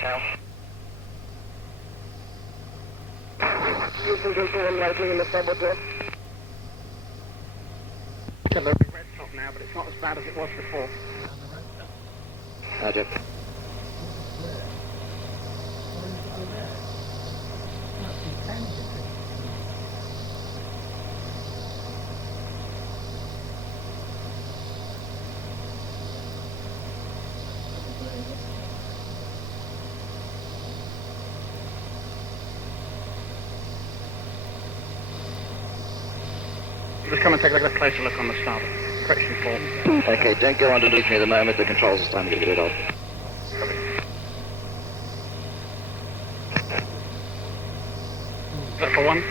tail. Houston 2-1, Lightning in the starboard tail. It's a very red top now, but it's not as bad as it was before. Roger. Just come and take a closer look on the starboard. Correction 4. Okay, don't go underneath me at the moment. The controls are starting to get rid of. Is that for 1?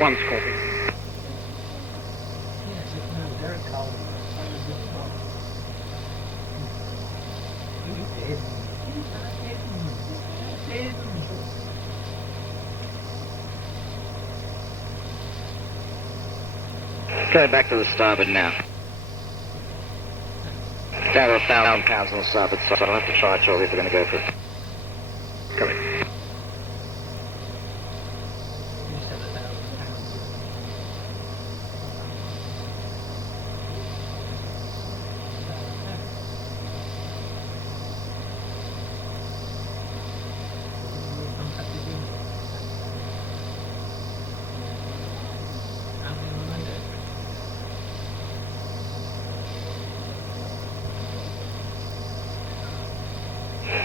1 Scorpion. Go back to the starboard now. Down to 1,000 pounds on the starboard side. I'll have to try it shortly if we're going to go for it. Coming.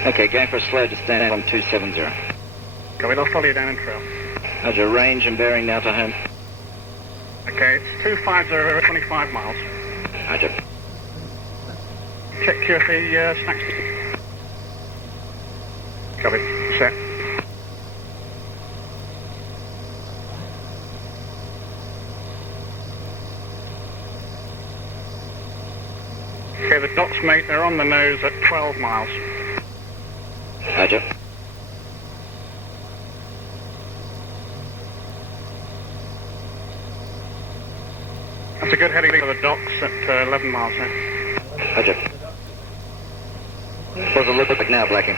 Okay, going for a slow descent on 270. Coming, I'll follow you down in trail. Roger, range and bearing now to home. Okay, it's 250, 25 miles. Roger. Check QFE snack system. Copy, set. Okay, the dots, mate, they're on the nose at 12 miles. Roger. That's a good heading for the docks at 11 miles now. Roger. What's it look like now, Blackie?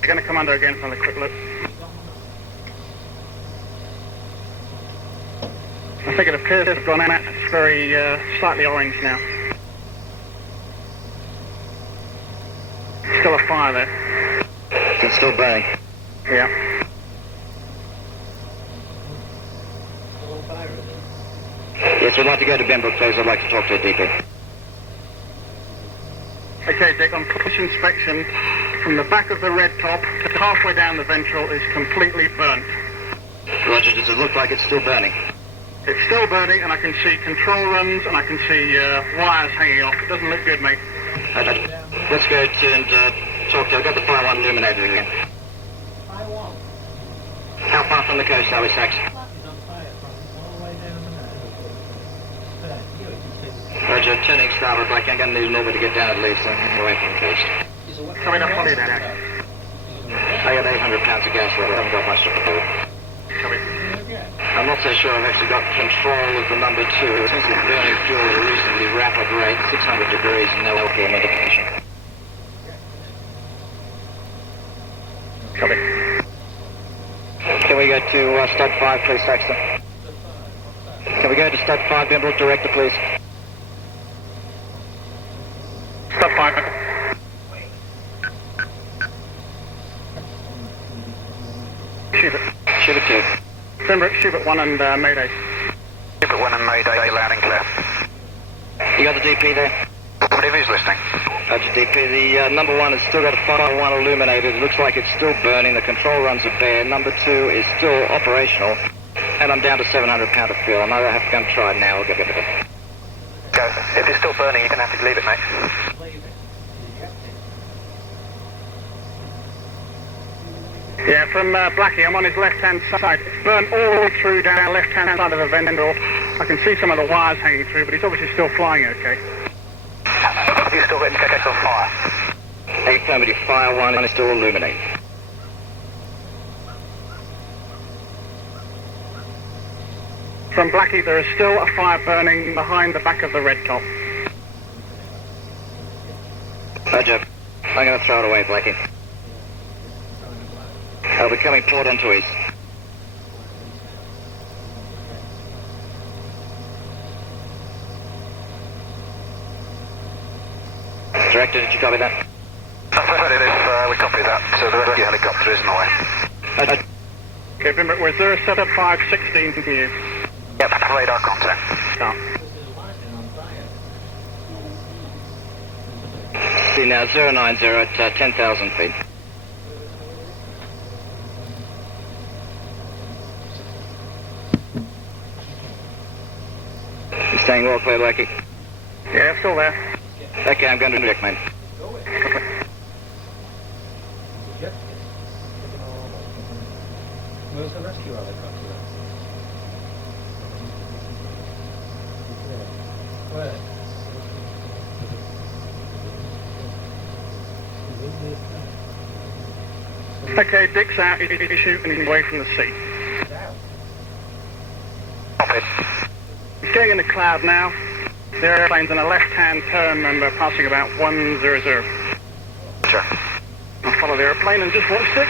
You're going to come under again for a quick look. I think it appears to have gone out. It's very slightly orange now. Still a fire there. It's still burning. Yeah. Yes, we'd like to go to Benbrook, please. I'd like to talk to a DP. Okay, Dick, on close inspection, from the back of the red top to halfway down the ventral is completely burnt. Roger, does it look like it's still burning? It's still burning, and I can see control runs, and I can see wires hanging off. It doesn't look good, mate. Let's go to and talk to... I've got the fire one illuminated again. How far from the coast are we, Sax? Roger, turning starboard, Blackie. I'm going to need an orbit to get down at least, away from the coast. Coming up on you now. I got 800 pounds of gas left. I haven't got much to fuel. Coming. I'm not so sure I've actually got control of the number 2. It seems to be burning fuel at a reasonably rapid rate, 600 degrees and no alcohol indication. Coming. Can we go to stud 5, please, Saxton? Can we go to stud 5, Benbrook, director, please? Stop 5. Shoot it. Shoot it 2. Remember, shoot at 1 and Mayday. Shoot at 1 and Mayday, loud and clear. You got the DP there? Whatever's listening. Roger, DP. The number 1 has still got a fire 1 illuminated. It looks like it's still burning. The control runs are bare. Number 2 is still operational. And I'm down to 700 pounds of fuel. I might have to go and try it now. We'll get rid of it. Go. If it's still burning, you're going to have to leave it, mate. Yeah, from Blackie, I'm on his left-hand side. It's burnt all the way through down the left-hand side of the vendor. I can see some of the wires hanging through, but he's obviously still flying okay. You're still getting checked on fire. Affirmative, fire 1 is still illuminated. From Blackie, there is still a fire burning behind the back of the red top. Roger. I'm going to throw it away, Blackie. I'll be coming port onto east. Director, did you copy that? Affirmative, we copy that. So the rescue helicopter is on the way. Okay, Bimbert, we're 0 set up 516 to you. Yep, radar contact. Start. See now, 090 at 10,000 feet. You staying well clear, Blackie? Yeah, still there. Okay, I'm going to direct, mate. Where's the rescue helicopter then? Where? Okay, Dick's out. He's shooting away from the sea. Copy. He's going in the cloud now. The airplane's in a left-hand turn and passing about 100. Sure. I'll follow the airplane and just watch Dick.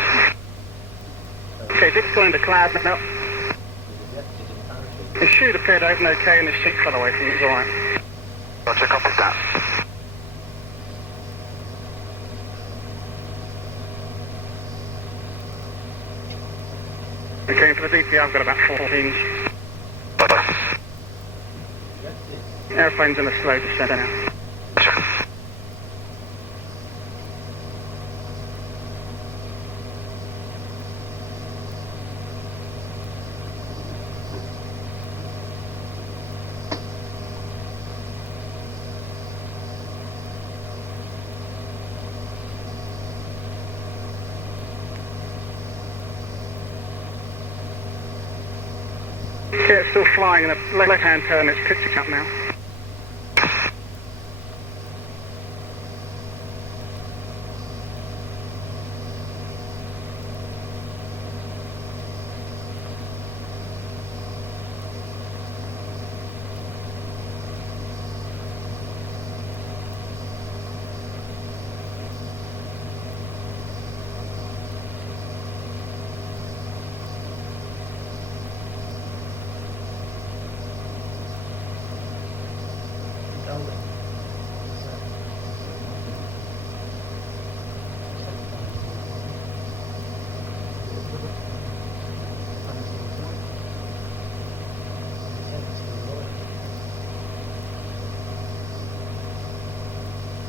Okay, Dick's going into cloud now. His chute appeared open okay and his seat fell away from it. It's alright. Roger, copy that. Okay, for the DP, I've got about 14s. Bye-bye. Airplane's in a slow descent now. Sure. Okay, it's still flying in a left-hand turn. It's pitching up now.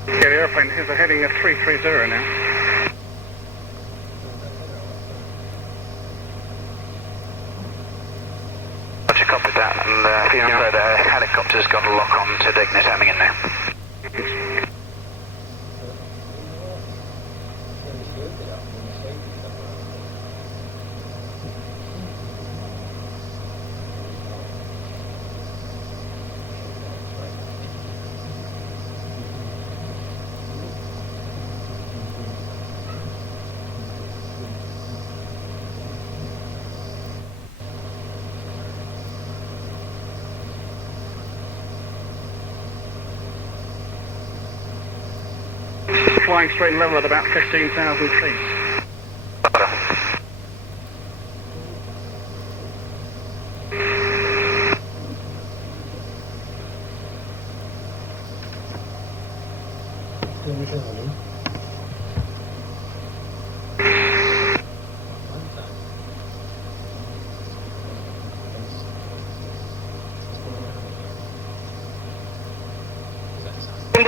Okay, the airplane is heading at 330 now. Roger, copy that. And if you know, the helicopter's got a lock on to Dignit hemming in there. Flying straight and level at about 15,000 feet. Roger.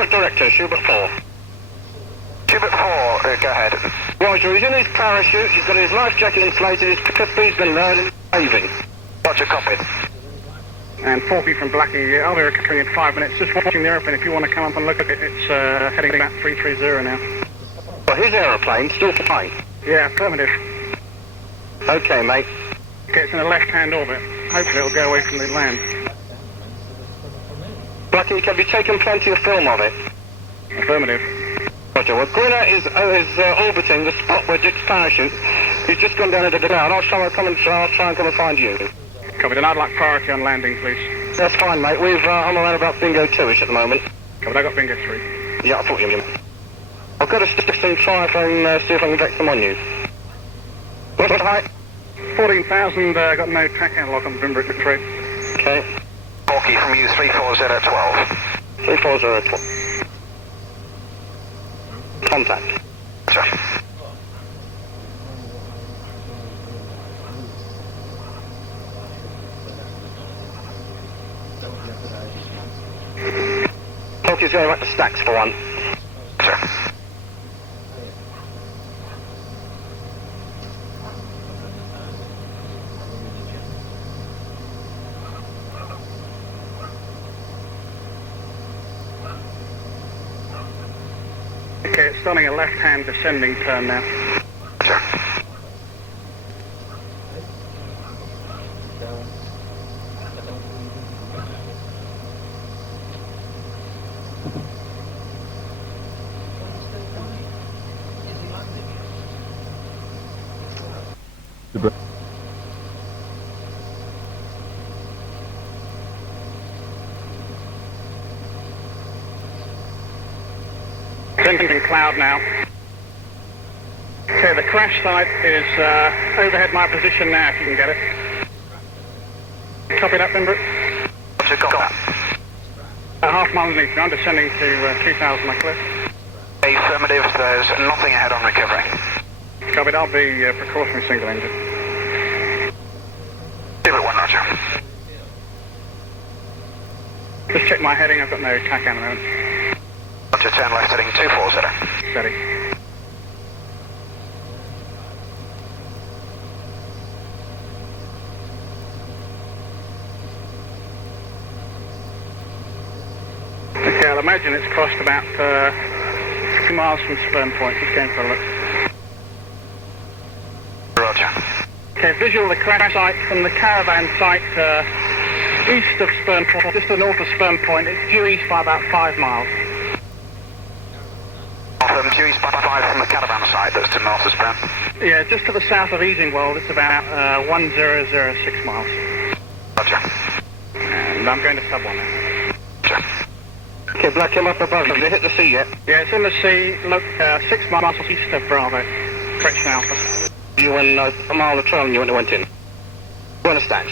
Director, Schubert 4. Schubert 4, go ahead. Roger, he's in his parachute, he's got his life jacket inflated, his picker speed's been lowered and waving. Roger, copied. And 40 from Blackie, I'll be recovering in 5 minutes. Just watching the airplane, if you want to come up and look at it, it's heading about 330 now. Well, his aeroplane still flying. Yeah, affirmative. Okay, mate. Okay, it's in a left-hand orbit. Hopefully it'll go away from the land. Blackie, have you taken plenty of film of it? Affirmative. Roger, well, Greener is orbiting the spot where Dick's parachute. He's just gone down into the cloud. I'll try and come and find you. Covered, and I'd like priority on landing, please. That's fine, mate. I'm around about bingo 2-ish at the moment. Covered, I got bingo 3. Yeah, I thought you meant. I've got to stick some try and see if I can direct them on you. What's the height? 14,000, got no track analog on Vimbrook retreat. Okay. Porky from you, 34012. 34012. Contact. Sir. Porky's going back to stacks for one. Sir. Okay, it's starting a left-hand descending turn now. Sir. Sensing cloud now. Okay, the crash site is overhead my position now, if you can get it. Copy that, Vimbrook? Roger, got that. A half mile underneath me. I'm descending to 2,000 my cliff. Affirmative, there's nothing ahead on recovery. Copied, I'll be precautionary single engine. Give it one, Roger. Just check my heading, I've got no tack at the moment. Roger, turn left heading 240. Steady. Okay, I'll imagine it's crossed about 50 miles from Spurn Point. Just going for a look. Roger. Okay, visual of the crash site from the caravan site east of Spurn Point, just to the north of Spurn Point. It's due east by about 5 miles. Due east by 5 from the caravan site that's to north of Spurn. Yeah, just to the south of Easingwold, it's about 1006 miles. Roger. And I'm going to sub 1 now. Roger. Okay, Black, come up above. Have they hit the sea yet? Yeah, it's in the sea. Look, 6 miles east of Bravo. Correction Alpha. You went a mile of trail and you went in. Go on a stacks.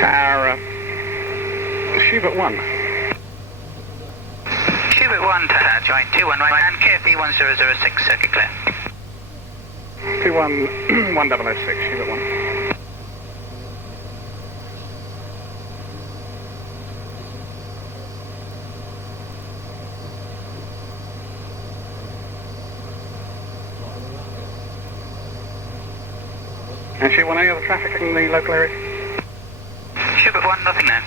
Tower, Schubert 1. Schubert 1, Tower, joint 21 right, and KFB 1006, circuit clear. 21106, Schubert 1. And Schubert 1, any other traffic in the local area? Schubert 1, nothing there.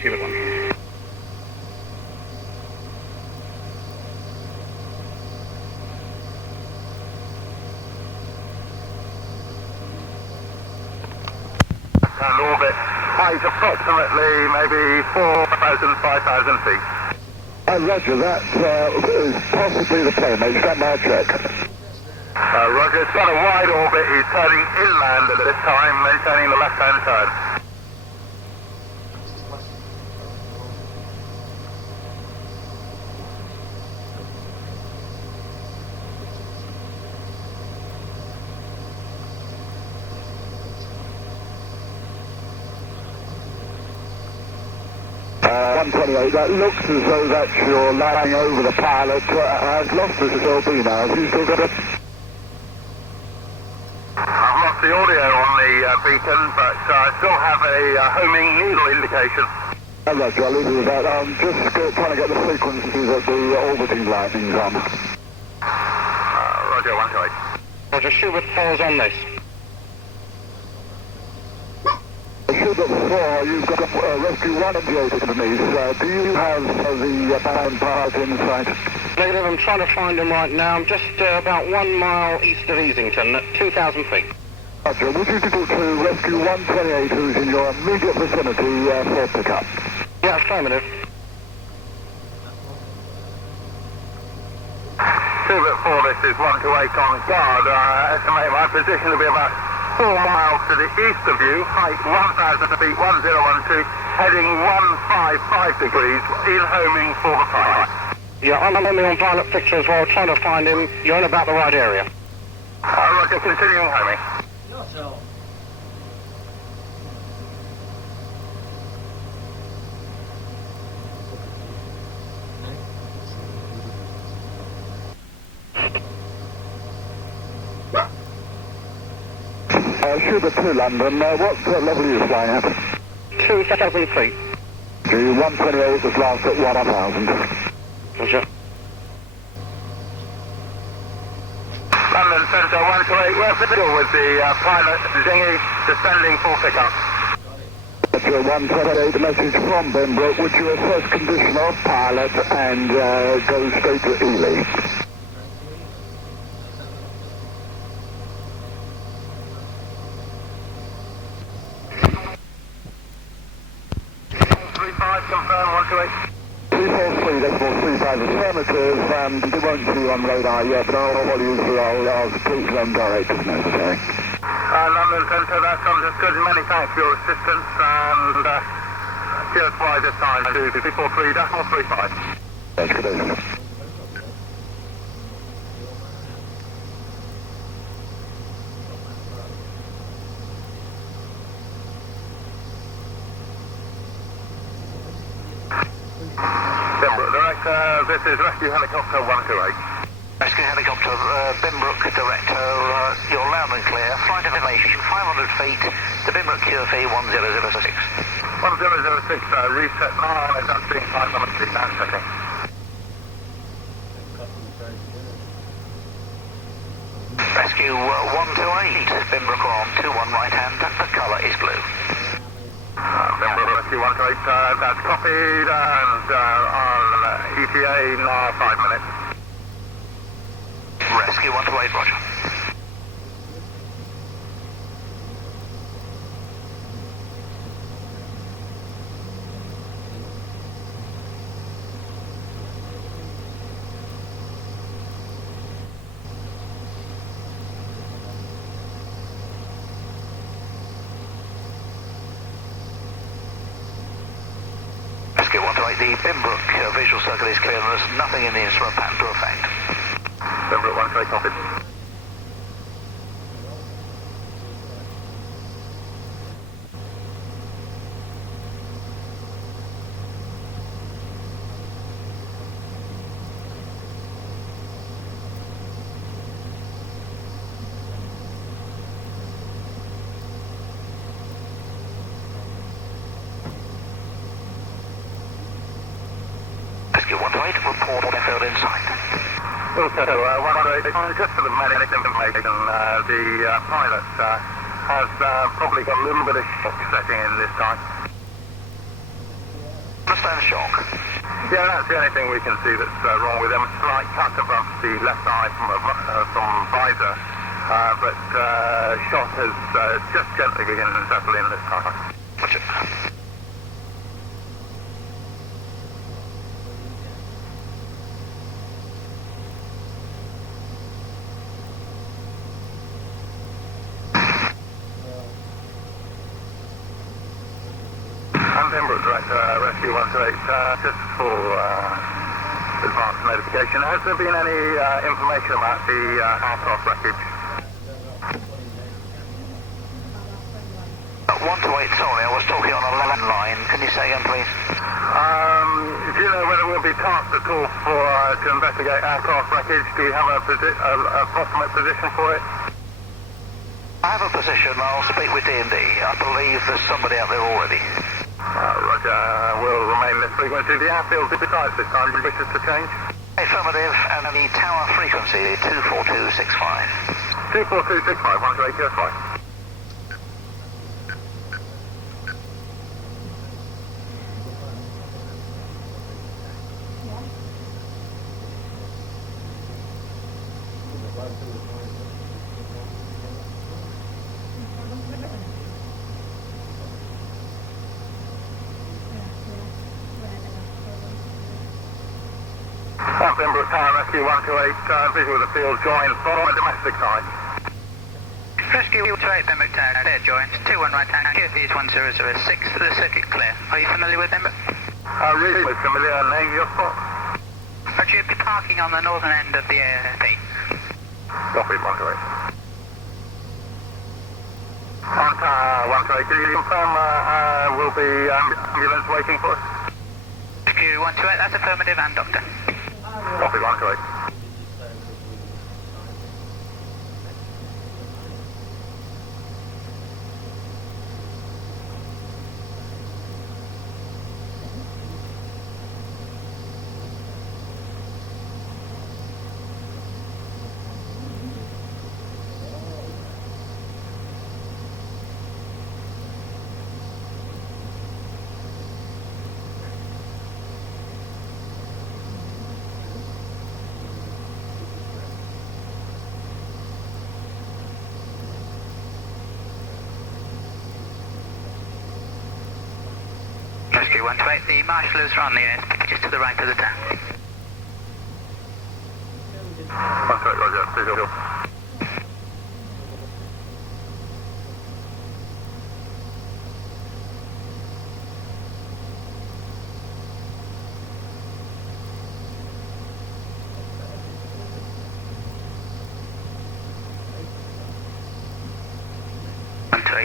Schubert 1. And orbit height approximately maybe 4,000, 5,000 feet. Roger, that is possibly the plane, mate. Stand by check. Roger, it's got a wide orbit. He's turning inland at this time, maintaining the left-hand turn. That looks as though that's you're lying over the pilot. I've lost the SLB now. Have you still got it? I've lost the audio on the beacon, but I still have a homing needle indication. Roger, I'll leave you with that. I'm just trying to get the frequencies that the orbiting lightning's on. Roger, 128. Roger, Schubert falls on this. Schubert 4, you've got rescue 1 indicated to me. Do you have the Baron part in sight? Negative, I'm trying to find him right now. I'm just about 1 mile east of Easington at 2,000 feet. Roger, would you go to rescue 128 who's in your immediate vicinity for pickup? Yeah, affirmative. Schubert 4, this is 128 on guard. Estimate my position to be about 4 miles to the east of you, height 1,000 feet, 1012, heading 155 degrees, in homing for the pilot. Yeah, I'm on the on-pilot picture as well, trying to find him. You're in about the right area. Roger, continuing homing. Schubert 2 London, what level are you flying at? 2,000 feet. The 128 was last at 1,000. Roger. London Centre 128, we're fiddle with the pilot dinghy descending for pickup. That's your 128 message from Pembroke, would you assess condition of pilot and go straight to Ely? Confirm 128. 343.35 affirmative, they won't see you on radar yet, but I'll follow you through, I'll speak to them direct if necessary. London Centre, that's understood. Many thanks for your assistance, and just why this time to 343.35. That's good. This is Rescue Helicopter 128. Rescue Helicopter, Pembroke Director, you're loud and clear. Flight information, 500 feet to Pembroke QFE 1006. 1006, reset now, and that's being 500 feet now, setting. Rescue 128, Pembroke on 21 right hand, the colour is blue. Pembroke Rescue 128, that's copied, and on ETA now 5 minutes. Rescue 128, roger. Rescue 128, the Pembroke visual circle is clear and there's nothing in the instrument pattern to affect. Pembroke 128, copied. Rescue 128, report on airfield inside. Also, 128, just for the medic information, the pilot has probably got a little bit of shock setting in this time. Understand shock. Yeah, that's the only thing we can see that's wrong with him. Slight cut above the left eye from visor, but shot has just gently beginning to settle in this time. Roger. Pembroke Director, Rescue 128, just for advance notification, has there been any information about the aircraft wreckage? 128, sorry, I was talking on a landline. Can you say again, please? Do you know whether we'll be tasked at all to investigate aircraft wreckage? Do we have a approximate position for it? I have a position. I'll speak with D&D. I believe there's somebody out there already. Roger, we'll remain this frequency. The airfield decides this time. Do you wish us to change? Affirmative, and the tower frequency 24265. 24265, 128, yes, fine. Pembroke Tower, Rescue 128, visual with the field join from a domestic side. Rescue 128, Pembroke Tower, clear joint, 21 right hand, QFE is 1006, the circuit clear. Are you familiar with Pembroke? Really familiar, name your spot. Would you be parking on the northern end of the AFP? Copy, 128. On tower 128, can you confirm will be ambulance waiting for us? Rescue 128, that's affirmative and doctor. Copy, 128. Rescue 128, the marshallers are on the air, just to the right of the town. 128, roger, visual.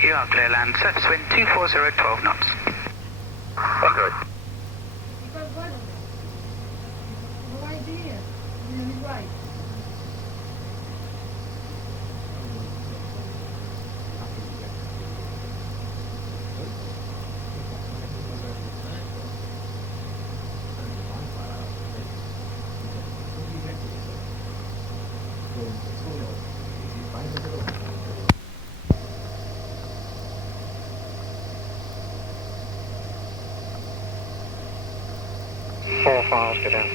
You are clear land, surface wind 240 12 knots. 128. No idea. Really right. All files go down.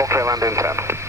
All clear land in 10.